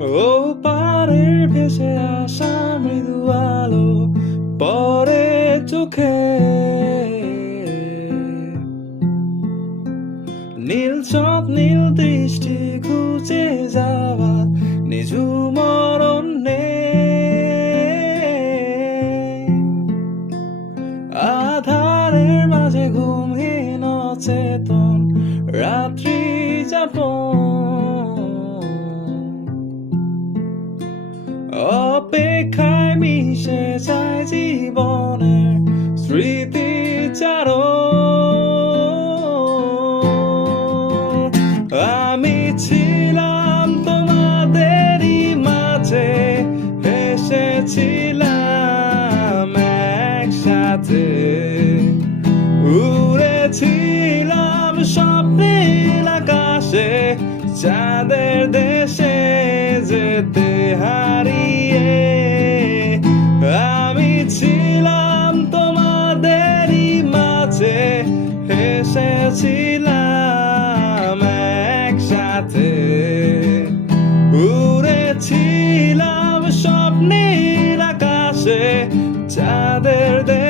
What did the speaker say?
ও পারের ভেসে আসা মৃদু আলো পরে চোখে। নীল চোখ নীল দৃষ্টি খুঁজে যাওয়া নিঝুমরণ আধারের মাঝে ঘুমহীন চেতন রাত্রি যাপন। অপেক্ষায় মিশে যায় জীবনের স্মৃতিচার আমি ছিলাম তোমাদেরই মাঝে এসেছিলাম একসাথে। উড়েছিলাম স্বপ্নের আকাশে, চাঁদের দেশে যেতে হারিয়ে ছিলাম তোমাদেরই মাঝে হেসেছিলাম একসাথে। উড়েছিলাম স্বপ্নের আকাশে চাঁদের দেশে